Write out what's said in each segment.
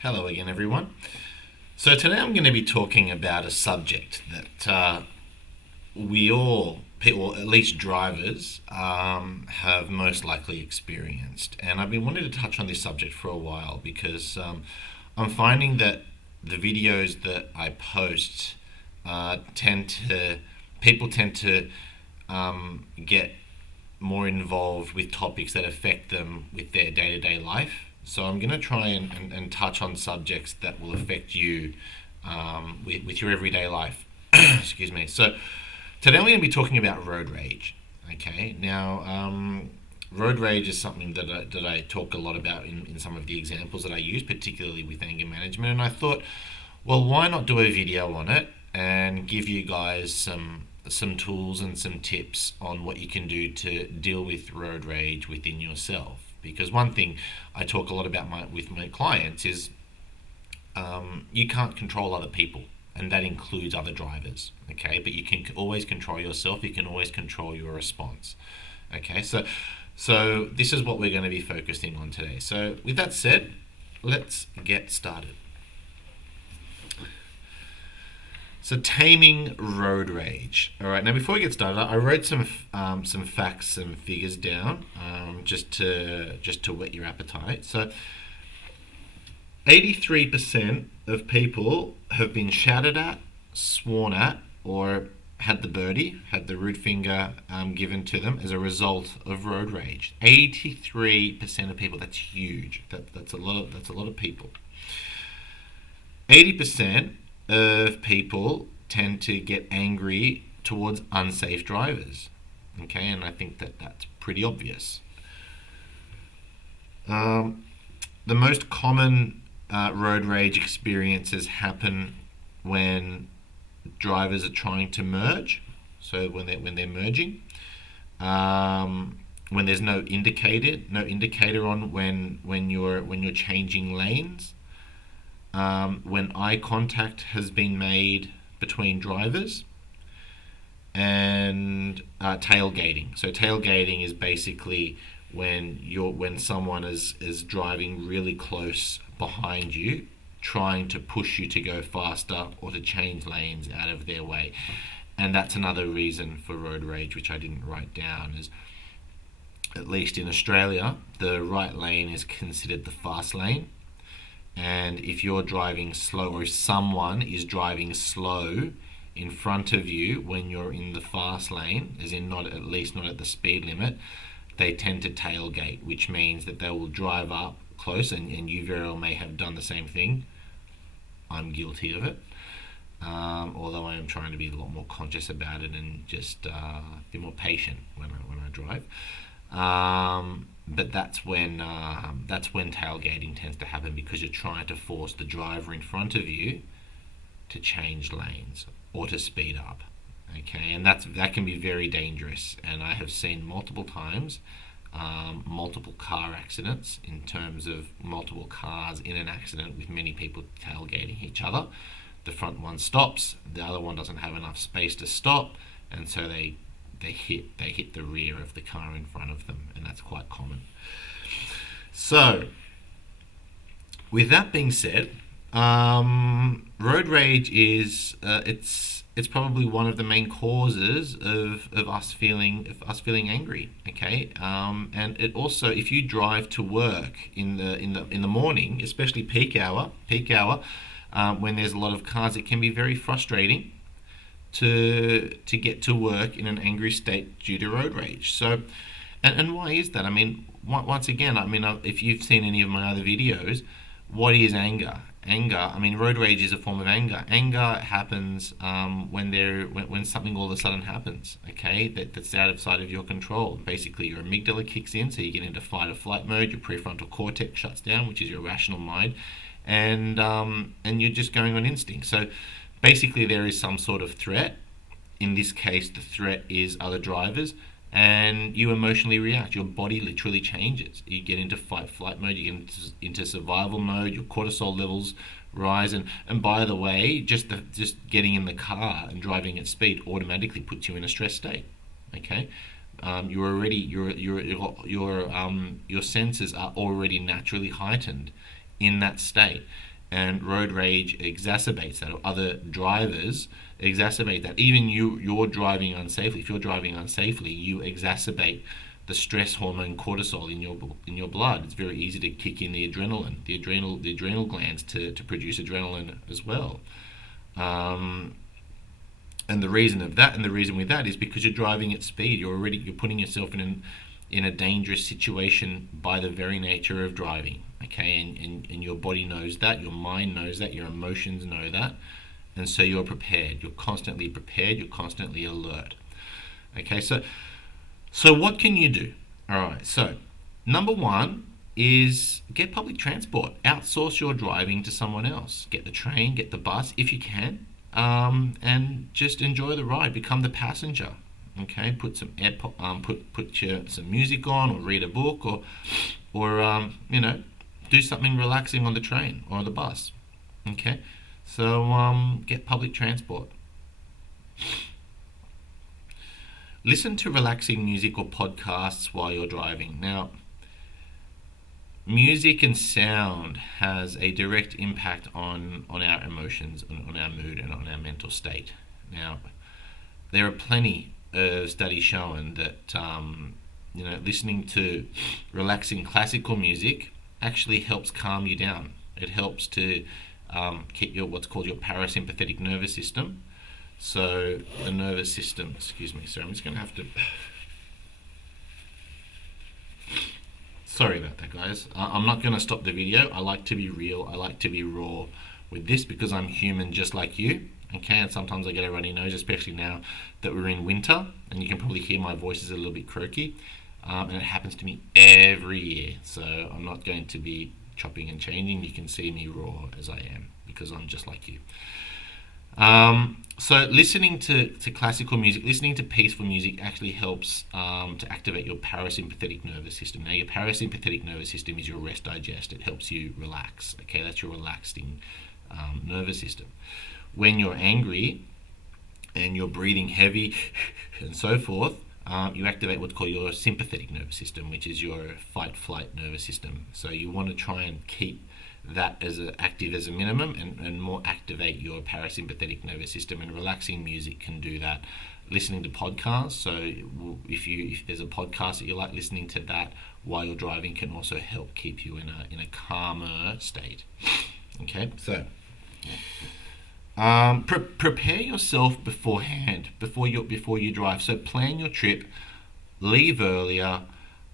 Hello again, everyone. So, today I'm going to be talking about a subject that we all, people, at least drivers, have most likely experienced. And I've been wanting to touch on this subject for a while because I'm finding that the videos that I post tend to, people tend to get more involved with topics that affect them with their day to day life. So I'm going to try and touch on subjects that will affect you with your everyday life. Excuse me. So today we're going to be talking about road rage. Okay. Now, road rage is something that I talk a lot about in some of the examples that I use, particularly with anger management. And I thought, well, why not do a video on it and give you guys some tools and some tips on what you can do to deal with road rage within yourself. Because one thing I talk a lot about with my clients is you can't control other people, and that includes other drivers. Okay, but you can always control yourself. You can always control your response. Okay, so this is what we're going to be focusing on today. So with that said, let's get started. So taming road rage. All right. Now, before we get started, I wrote some facts, some figures down, just to whet your appetite. So, 83% of people have been shouted at, sworn at, or had the birdie, had the rude finger given to them as a result of road rage. 83% of people. That's huge. That's a lot. That's a lot of people. 80% of people tend to get angry towards unsafe drivers. Okay, and I think that that's pretty obvious. The most common road rage experiences happen when drivers are trying to merge. So when they're merging, when there's no indicator on when you're changing lanes, when eye contact has been made between drivers, and tailgating. So tailgating is basically when someone is driving really close behind you, trying to push you to go faster or to change lanes out of their way. And that's another reason for road rage, which I didn't write down, is at least in Australia, the right lane is considered the fast lane. And if you're driving slow, or if someone is driving slow in front of you when you're in the fast lane, as in not at least not at the speed limit, they tend to tailgate, which means that they will drive up close, and you very well may have done the same thing. I'm guilty of it, although I am trying to be a lot more conscious about it and just be more patient when I drive. But that's when tailgating tends to happen, because you're trying to force the driver in front of you to change lanes or to speed up. Okay, and that can be very dangerous. And I have seen multiple times, multiple car accidents, in terms of multiple cars in an accident with many people tailgating each other. The front one stops, the other one doesn't have enough space to stop, and so they hit the rear of the car in front of them, and that's quite common. So, with that being said, road rage is it's probably one of the main causes of us feeling angry. Okay, and it also, if you drive to work in the morning, especially peak hour, when there's a lot of cars, it can be very frustrating to get to work in an angry state due to road rage. So, and why is that? I mean, once again, I mean, if you've seen any of my other videos, what is anger? I mean, road rage is a form of anger. Anger happens when something all of a sudden happens. Okay, that's outside of your control. Basically, your amygdala kicks in, so you get into fight or flight mode. Your prefrontal cortex shuts down, which is your rational mind, and you're just going on instinct. So basically, there is some sort of threat. In this case, the threat is other drivers, and you emotionally react. Your body literally changes. You get into fight flight mode, you get into survival mode, your cortisol levels rise, and by the way, just getting in the car and driving at speed automatically puts you in a stress state. Okay, you're already your senses are already naturally heightened in that state. And road rage exacerbates that, or other drivers exacerbate that. Even you're driving unsafely. If you're driving unsafely, you exacerbate the stress hormone cortisol in your blood. It's very easy to kick in the adrenaline, the adrenal glands to produce adrenaline as well. And the reason of that, and the reason with that, is because you're driving at speed. You're putting yourself in a dangerous situation by the very nature of driving. Okay, and your body knows that, your mind knows that, your emotions know that, and so you're prepared. You're constantly prepared. You're constantly alert. Okay, so what can you do? All right, so number one is get public transport. Outsource your driving to someone else. Get the train, get the bus if you can, and just enjoy the ride. Become the passenger. Okay, put some some music on, or read a book, or do something relaxing on the train or the bus. Okay, so get public transport. Listen to relaxing music or podcasts while you're driving. Now, music and sound has a direct impact on our emotions, on our mood, and on our mental state. Now, there are plenty of studies showing that listening to relaxing classical music actually helps calm you down. It helps to keep what's called your parasympathetic nervous system. So the nervous system, excuse me, sorry, I'm just going to have to... Sorry about that, guys. I'm not going to stop the video. I like to be real. I like to be raw with this because I'm human just like you. Okay, and sometimes I get a runny nose, especially now that we're in winter, and you can probably hear my voice is a little bit croaky. And it happens to me every year. So I'm not going to be chopping and changing. You can see me raw as I am because I'm just like you. So listening to classical music, listening to peaceful music actually helps to activate your parasympathetic nervous system. Now, your parasympathetic nervous system is your rest digest. It helps you relax. Okay, that's your relaxing nervous system. When you're angry and you're breathing heavy and so forth, you activate what's called your sympathetic nervous system, which is your fight-flight nervous system. So you want to try and keep that as active as a minimum, and more activate your parasympathetic nervous system. And relaxing music can do that. Listening to podcasts, so if there's a podcast that you like, listening to that while you're driving can also help keep you in a calmer state. Okay, so prepare yourself beforehand, before you drive. So plan your trip, leave earlier,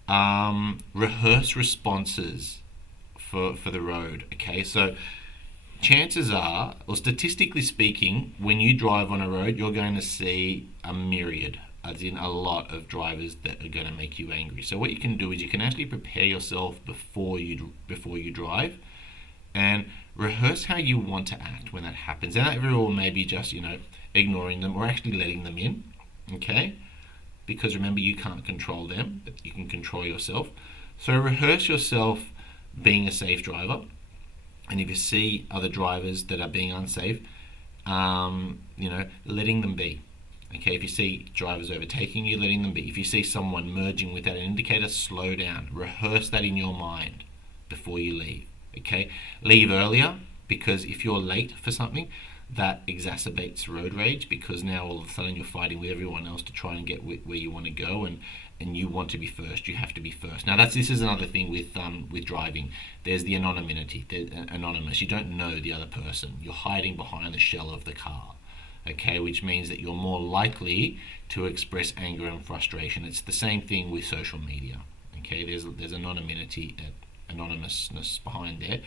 rehearse responses for the road. Okay, so chances are, or statistically speaking, when you drive on a road, you're going to see a myriad, as in a lot of drivers that are going to make you angry. So what you can do is you can actually prepare yourself before you drive, and rehearse how you want to act when that happens. And that very well may be just ignoring them or actually letting them in. Okay, because remember, you can't control them, but you can control yourself. So rehearse yourself being a safe driver, and if you see other drivers that are being unsafe, letting them be. Okay, if you see drivers overtaking you, letting them be. If you see someone merging without an indicator, slow down. Rehearse that in your mind before you leave. Okay, leave earlier, because if you're late for something, that exacerbates road rage, because now all of a sudden you're fighting with everyone else to try and get where you want to go, and you want to be first. You have to be first. Now this is another thing with driving. There's the anonymity. There's anonymous. You don't know the other person. You're hiding behind the shell of the car. Okay, which means that you're more likely to express anger and frustration. It's the same thing with social media. Okay, there's anonymity, anonymousness behind there,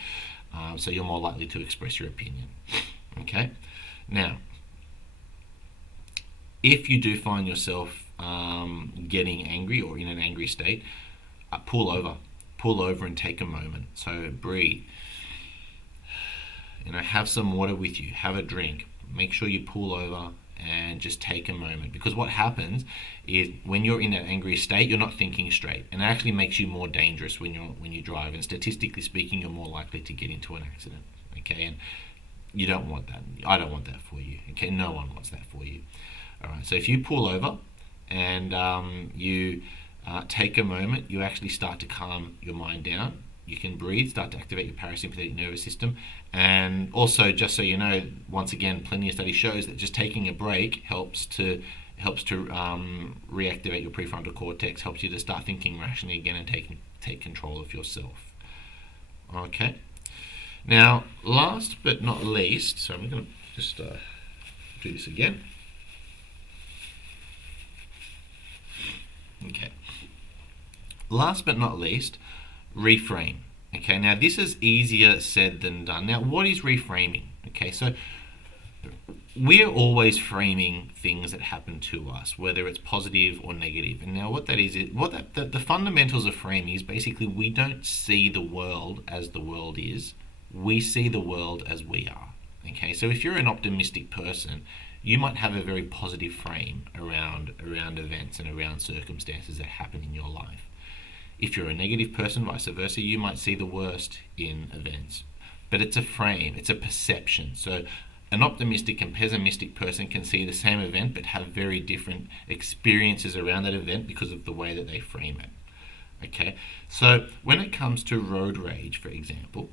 so you're more likely to express your opinion. Okay, now if you do find yourself getting angry or in an angry state, pull over and take a moment. So breathe, have some water with you, have a drink, make sure you pull over and just take a moment, because what happens is when you're in that angry state, you're not thinking straight, and it actually makes you more dangerous when you drive, and statistically speaking, you're more likely to get into an accident. Okay, and you don't want that. I don't want that for you. Okay, no one wants that for you. All right, so if you pull over and you take a moment, you actually start to calm your mind down, you can breathe, start to activate your parasympathetic nervous system. And also, just so you know, once again, plenty of study shows that just taking a break helps to reactivate your prefrontal cortex, helps you to start thinking rationally again and take control of yourself. Okay. Now, last but not least, so I'm going to just do this again. Okay. Last but not least, reframe. Okay, now this is easier said than done. Now, what is reframing? Okay, so we're always framing things that happen to us, whether it's positive or negative. And now what that is, the fundamentals of framing is basically we don't see the world as the world is. We see the world as we are. Okay, so if you're an optimistic person, you might have a very positive frame around events and around circumstances that happen in your life. If you're a negative person, vice versa, you might see the worst in events. But it's a frame, it's a perception. So an optimistic and pessimistic person can see the same event but have very different experiences around that event because of the way that they frame it. Okay, so when it comes to road rage, for example,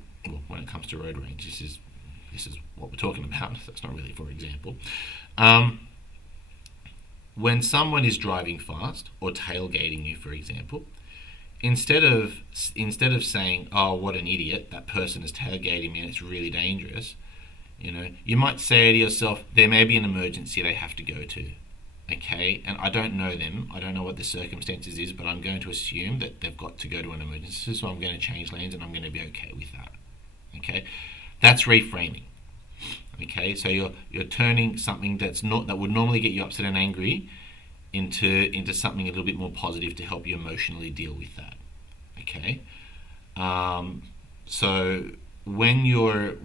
when it comes to road rage, this is what we're talking about. That's not really for example. When someone is driving fast or tailgating you, for example, instead of saying, "Oh, what an idiot! That person is tailgating me and it's really dangerous," you might say to yourself, "There may be an emergency they have to go to." Okay, and I don't know them. I don't know what the circumstances is, but I'm going to assume that they've got to go to an emergency, so I'm going to change lanes and I'm going to be okay with that. Okay, that's reframing. Okay, so you're turning something that would normally get you upset and angry into something a little bit more positive to help you emotionally deal with that. Okay, so when you're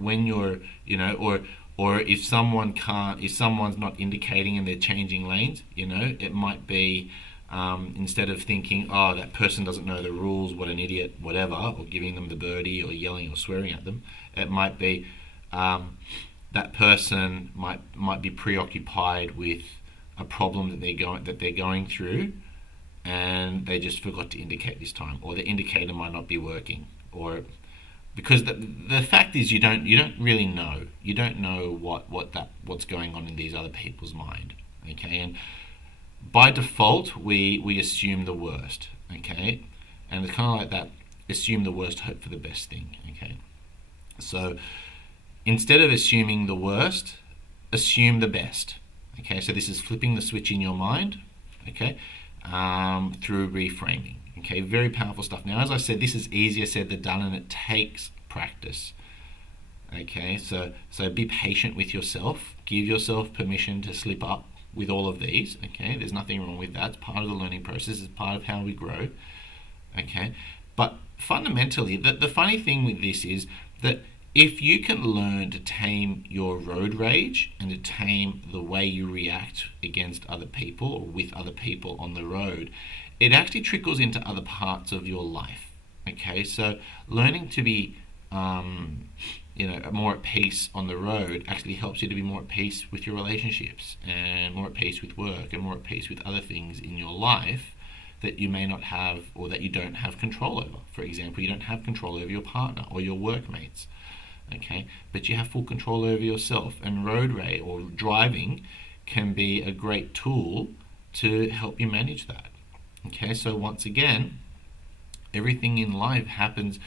or if someone's not indicating and they're changing lanes, it might be instead of thinking, "Oh, that person doesn't know the rules, what an idiot," whatever, or giving them the birdie or yelling or swearing at them, it might be that person might be preoccupied with a problem that they're going through, and they just forgot to indicate this time, or the indicator might not be working, or because the fact is you don't really know. You don't know what's going on in these other people's mind. Okay, and by default we assume the worst. Okay, and it's kind of like that: assume the worst, hope for the best thing. Okay, so instead of assuming the worst, assume the best. Okay, so this is flipping the switch in your mind. Okay, through reframing. Okay, very powerful stuff. Now, as I said, this is easier said than done, and it takes practice. Okay, so be patient with yourself. Give yourself permission to slip up with all of these. Okay, there's nothing wrong with that. It's part of the learning process. It's part of how we grow. Okay, but fundamentally, the funny thing with this is that if you can learn to tame your road rage and to tame the way you react against other people or with other people on the road, it actually trickles into other parts of your life. Okay, so learning to be more at peace on the road actually helps you to be more at peace with your relationships and more at peace with work and more at peace with other things in your life that you may not have or that you don't have control over. For example, you don't have control over your partner or your workmates. Okay, but you have full control over yourself, and road rage or driving can be a great tool to help you manage that. Okay, so once again, everything in life happens,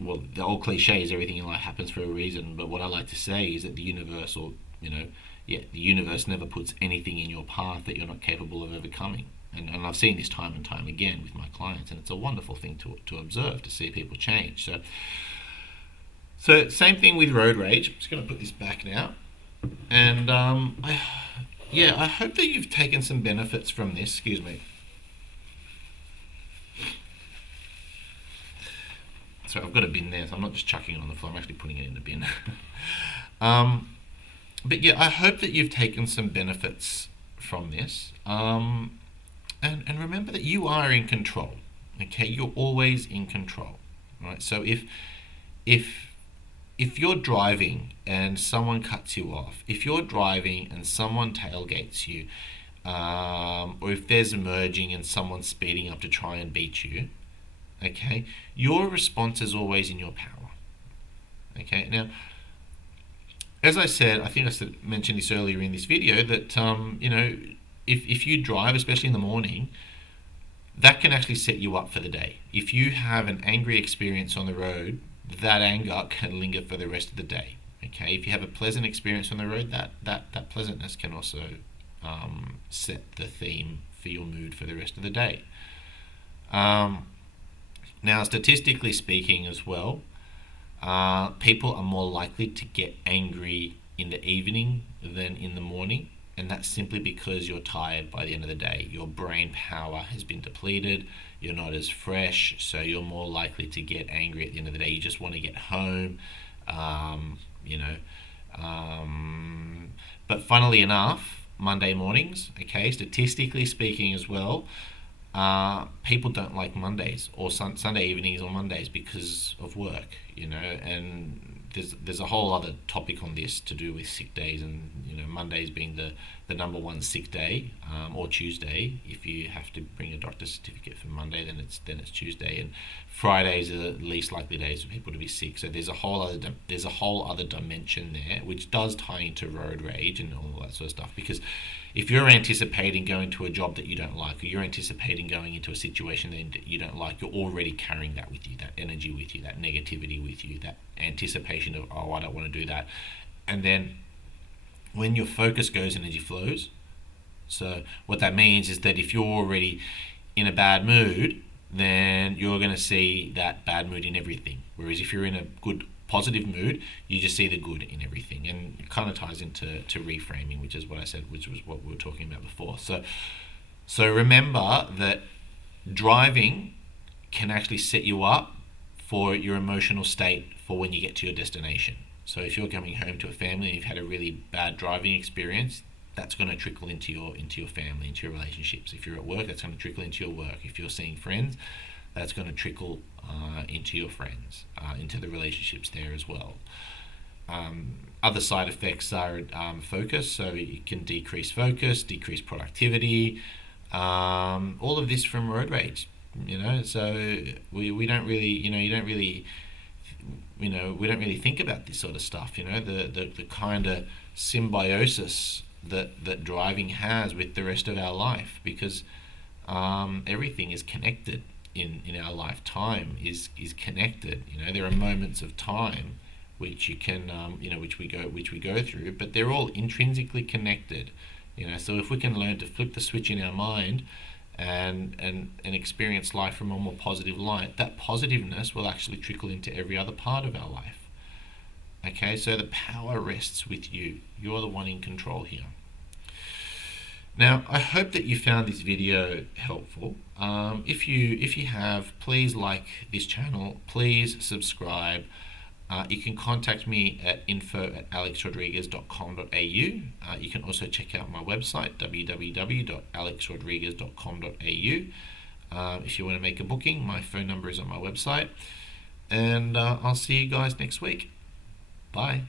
well, the old cliche is everything in life happens for a reason, but what I like to say is that the universe the universe never puts anything in your path that you're not capable of overcoming. And I've seen this time and time again with my clients, and it's a wonderful thing to observe, to see people change. So same thing with road rage. I'm just going to put this back now. And I hope that you've taken some benefits from this. Excuse me. So I've got a bin there, so I'm not just chucking it on the floor. I'm actually putting it in the bin. But yeah, I hope that you've taken some benefits from this. And remember that you are in control. Okay, you're always in control. Right. So if you're driving and someone cuts you off, if you're driving and someone tailgates you, or if there's merging and someone's speeding up to try and beat you, Okay, your response is always in your power. Okay, now, as I said, I think mentioned this earlier in this video that if you drive, especially in the morning, that can actually set you up for the day. If you have an angry experience on the road, that anger can linger for the rest of the day. Okay, if you have a pleasant experience on the road, that pleasantness can also set the theme for your mood for the rest of the day. Now, statistically speaking as well, people are more likely to get angry in the evening than in the morning, and that's simply because you're tired by the end of the day. Your brain power has been depleted, you're not as fresh, so you're more likely to get angry at the end of the day. You just want to get home, you know. But funnily enough, Monday mornings, okay, statistically speaking as well, people don't like Mondays or Sunday evenings or Mondays because of work, and there's a whole other topic on this to do with sick days, and Mondays being the number one sick day, or Tuesday. If you have to bring a doctor's certificate for Monday, then it's Tuesday, and Fridays are the least likely days for people to be sick. So there's a whole other dimension there, which does tie into road rage and all that sort of stuff. Because if you're anticipating going to a job that you don't like, or you're anticipating going into a situation that you don't like, you're already carrying that with you, that energy with you, that negativity with you, that anticipation of, oh, I don't want to do that. And then when your focus goes, energy flows. So what that means is that if you're already in a bad mood, then you're going to see that bad mood in everything. Whereas if you're in a good, positive mood, you just see the good in everything. And it kind of ties into reframing, which is what I said, which was what we were talking about before. So remember that driving can actually set you up for your emotional state for when you get to your destination. So if you're coming home to a family and you've had a really bad driving experience, that's going to trickle into your family, into your relationships. If you're at work, that's going to trickle into your work. If you're seeing friends, that's going to trickle into your friends, into the relationships there as well. Other side effects are focus, so you can decrease focus, decrease productivity, all of this from road rage. So we don't really, we don't really think about this sort of stuff. The kind of symbiosis that driving has with the rest of our life, because everything is connected in our lifetime is connected. There are moments of time which you can which we go through, but they're all intrinsically connected. So if we can learn to flip the switch in our mind and experience life from a more positive light, that positiveness will actually trickle into every other part of our life. Okay, so the power rests with you. You're the one in control here. Now, I hope that you found this video helpful. If you have, please like this channel. Please subscribe. You can contact me at info@alexrodriguez.com.au. You can also check out my website, www.alexrodriguez.com.au. If you want to make a booking, my phone number is on my website. And I'll see you guys next week. Bye.